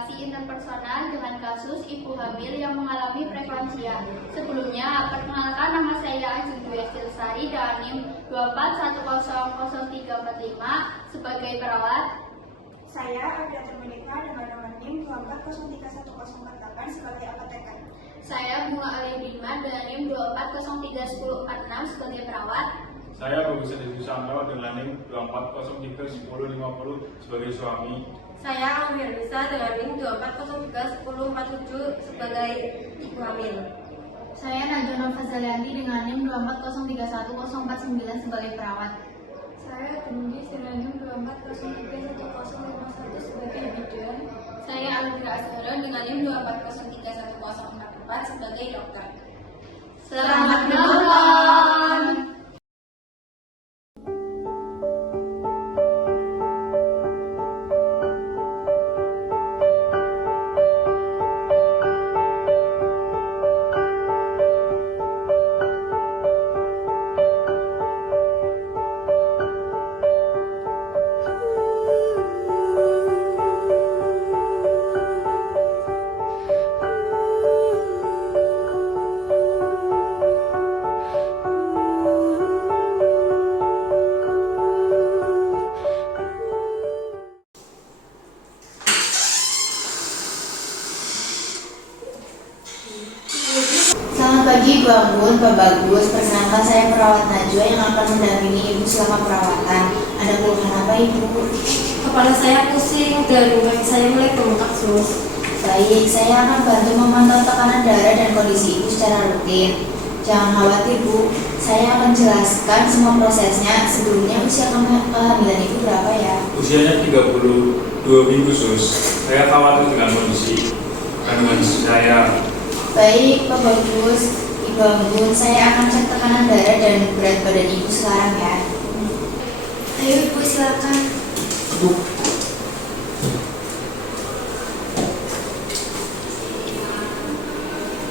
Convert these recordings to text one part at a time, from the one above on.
relasi interpersonal dengan kasus ibu hamil yang mengalami preeklamsia. Sebelumnya, perkenalkan nama saya Ajeng Dwi Silsari dan NIM 241000345 sebagai perawat. Saya Ardiati Monika dengan nomor NIM 240311048 sebagai apoteker. Saya Bunga Alidima dengan NIM 2403146 sebagai perawat. Saya Bagus Edi Susanto dengan NIM 240311050 sebagai suami. Saya Amir Risa dengan NIM 240311047 sebagai ibu hamil. Saya Najwa Fazalianti dengan NIM 240311049 sebagai perawat. Saya Tumudi dengan NIM 240311051 sebagai bidan. Saya Aludra Azhara dengan NIM 240311044 sebagai dokter. Selamat menonton! Selamat pagi Bu Anggun, Pak Bagus. Perkenalkan saya perawat Najwa yang akan mendampingi Ibu selama perawatan. Ada keluhan apa Ibu? Kepala saya pusing dan kaki saya mulai bengkak sus. Baik, saya akan bantu memantau tekanan darah dan kondisi Ibu secara rutin. Jangan khawatir Bu, saya akan jelaskan semua prosesnya. Sebelumnya usia kehamilan Ibu berapa ya? Usianya 32 minggu sus. Saya khawatir dengan kondisi kandungan saya. Baik Pak Bagus, Ibu Anggun, saya akan cek tekanan darah dan berat badan Ibu sekarang ya. Ayo Ibu silakan.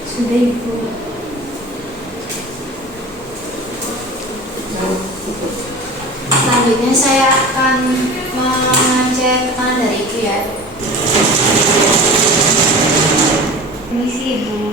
Sudah Ibu. Selanjutnya saya akan mengecek tekanan darah Ibu ya. Permisi Ibu.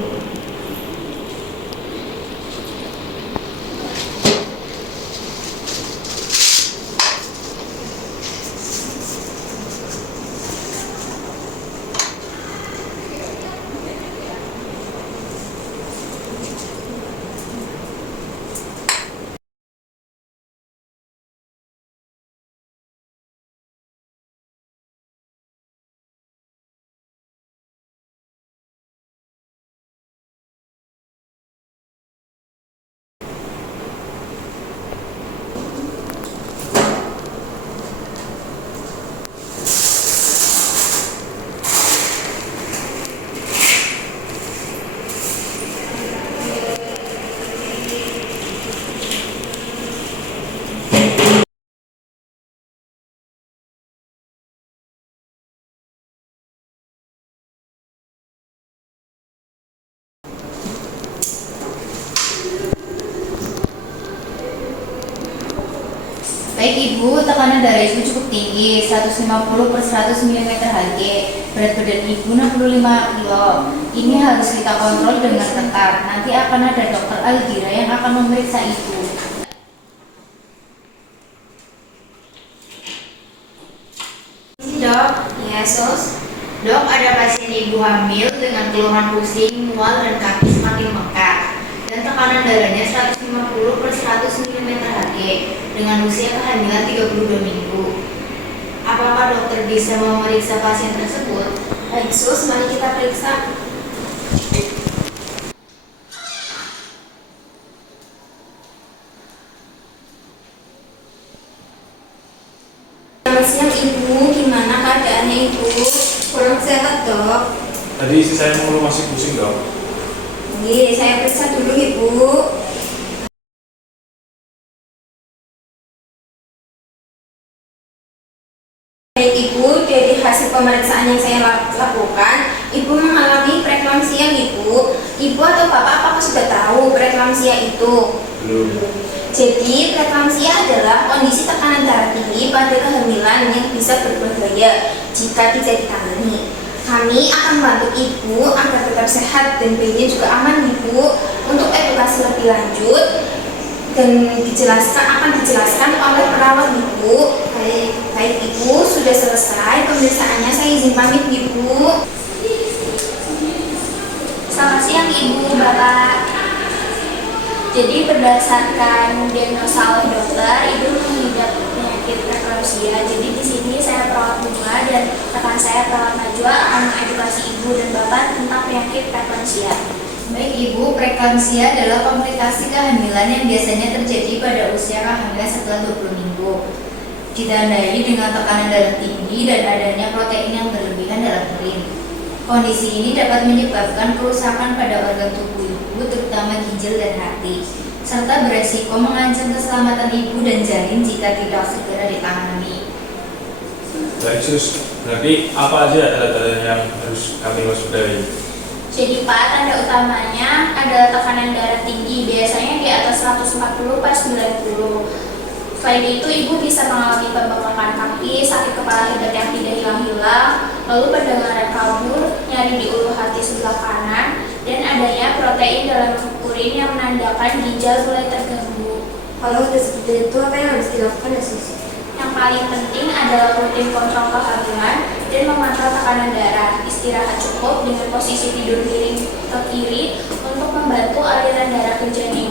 Baik Ibu, tekanan darah Ibu cukup tinggi, 150/100 mm Hg. Berat badan Ibu 65 kg. Ini harus kita kontrol dengan ketat. Nanti akan ada dokter Aldira yang akan memeriksa Ibu. Dok, ya sos. Dok, ada pasien Ibu hamil dengan keluhan pusing, mual, dan kaki semakin bengkak. Dan tekanan darahnya 150/100 mm Hg dengan usia kehamilan 32 minggu. Apakah dokter bisa memeriksa pasien tersebut? Baik sus, mari kita periksa. Selamat siang Ibu, gimana keadaannya Ibu? Kurang sehat dok? Tadi istri saya mulu masih pusing dok. Iya, saya periksa dulu Ibu. Baik Ibu, dari hasil pemeriksaan yang saya lakukan, Ibu mengalami preeklamsia Ibu. Ibu atau Bapak apakah sudah tahu preeklamsia itu? Belum. Jadi, preeklamsia adalah kondisi tekanan darah tinggi pada kehamilan yang bisa berbahaya jika tidak ditangani. Kami akan membantu Ibu agar tetap sehat dan bayinya juga aman, Ibu. Untuk edukasi lebih lanjut dan akan dijelaskan oleh perawat, Ibu. Baik Ibu, sudah selesai pemeriksaannya. Saya izin pamit, Ibu. Selamat siang Ibu, Bapak. Jadi berdasarkan diagnosa oleh dokter, Ibu mengidap penyakit preeklamsia. Jadi di sini saya perawat Bunga dan rekan saya perawat Najwa akan mengedukasi Ibu dan Bapak tentang penyakit preeklamsia. Baik Ibu, preeklamsia adalah komplikasi kehamilan yang biasanya terjadi pada usia kehamilan setelah 20 minggu. Ditandai dengan tekanan darah tinggi dan adanya protein yang berlebihan dalam urin. Kondisi ini dapat menyebabkan kerusakan pada organ tubuh ibu, terutama ginjal dan hati, serta beresiko mengancam keselamatan ibu dan janin jika tidak segera ditangani. Baik Sus, berarti apa aja tanda-tanda yang harus kami waspadai? Jadi Pak, tanda utamanya adalah tekanan darah tinggi, biasanya di atas 140/90. Selain itu, Ibu bisa mengalami pembengkakan kaki, sakit kepala hebat yang tidak hilang-hilang, lalu pendengaran kabur, nyari di ulu hati sebelah kanan, dan adanya protein dalam urin yang menandakan ginjal mulai terganggu. Kalau sudah seperti itu, apa yang harus dilakukan ya, Sus? Yang paling penting adalah rutin kontrol kehamilan dan memantau tekanan darah, istirahat cukup dengan posisi tidur miring ke kiri untuk membantu aliran darah ke janin.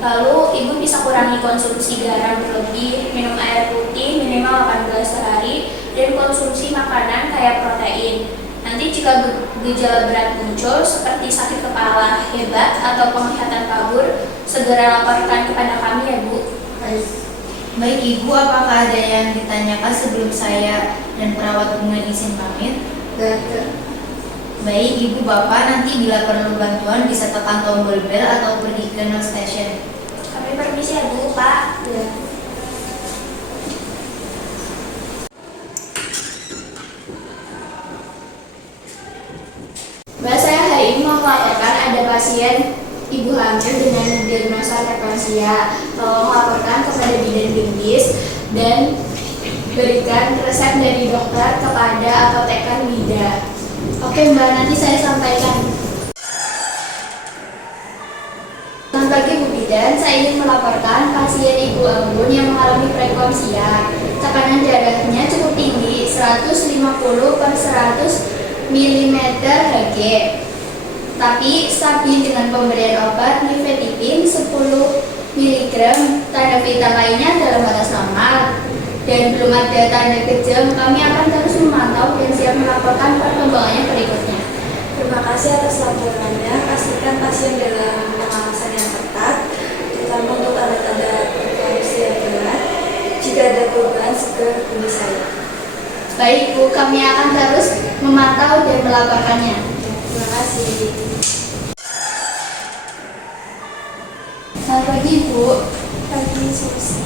Lalu, Ibu bisa kurangi konsumsi garam berlebih, minum air putih minimal 18 sehari, dan konsumsi makanan kaya protein. Nanti jika gejala berat muncul seperti sakit kepala hebat atau penglihatan kabur, segera laporkan kepada kami ya Bu. Baik Ibu, apakah ada yang ditanyakan sebelum saya dan perawat Bunga izin pamit? Baik Ibu Bapak, nanti bila perlu bantuan bisa tekan tombol bel atau pergi ke nurse station. Kami permisi ya Bu, Pak. Ya. Mbak, saya hari ini mau melaporkan ada pasien ibu hamil dengan diagnosa preeklamsia. Tolong laporkan kepada bidan Gendis dan berikan resep dari dokter kepada apoteker Wida. Oke Mbak, nanti saya sampaikan. Selamat pagi Bu Bidan, saya ingin melaporkan pasien Ibu Anggun yang mengalami preeklamsia. Tekanan darahnya cukup tinggi, 150/100 mm Hg. Tapi stabil dengan pemberian obat nifedipin 10 mg, tanda vital lainnya dalam batas normal. Dan belum ada tanda kejang, kami akan terus memantau dan siap melaporkan perkembangannya berikutnya. Terima kasih atas laporannya. Pastikan pasien dalam pengawasan yang ketat, terutama untuk tanda-tanda preeklamsia berat. Jika ada perubahan, segera hubungi saya. Baik Bu, kami akan terus memantau dan melaporkannya. Terima kasih. Selamat pagi Bu. Pagi, Sus.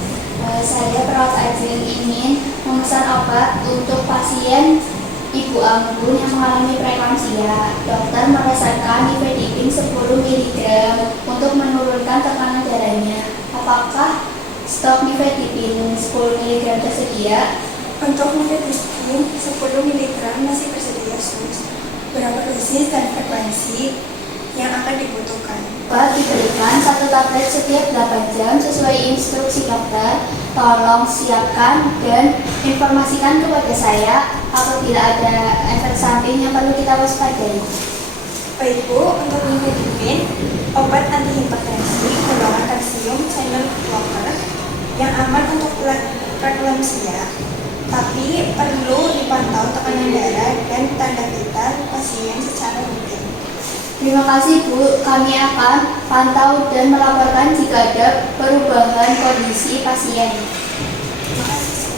Saya perawat Ajeng ingin memesan obat untuk pasien Ibu Anggun yang mengalami preeklamsia. Dokter meresepkan nifedipin 10 mg untuk menurunkan tekanan darahnya. Apakah stok nifedipin 10 mg tersedia? Untuk nifedipin 10 mg masih tersedia, Sus. Berapa dosis dan frekuensi yang akan dibutuhkan? Obat diberikan 1 tablet setiap 8 jam sesuai instruksi dokter. Tolong siapkan dan informasikan kepada saya apabila ada efek samping yang perlu kita waspadai. Baik Bu, untuk nifedipin, obat anti hipertensi golongan kalsium channel blocker yang aman untuk preeklamsia, tapi perlu dipantau tekanan darah dan tanda vital pasien secara rutin. Terima kasih Bu, kami akan pantau dan melaporkan jika ada perubahan kondisi pasien. Terima kasih.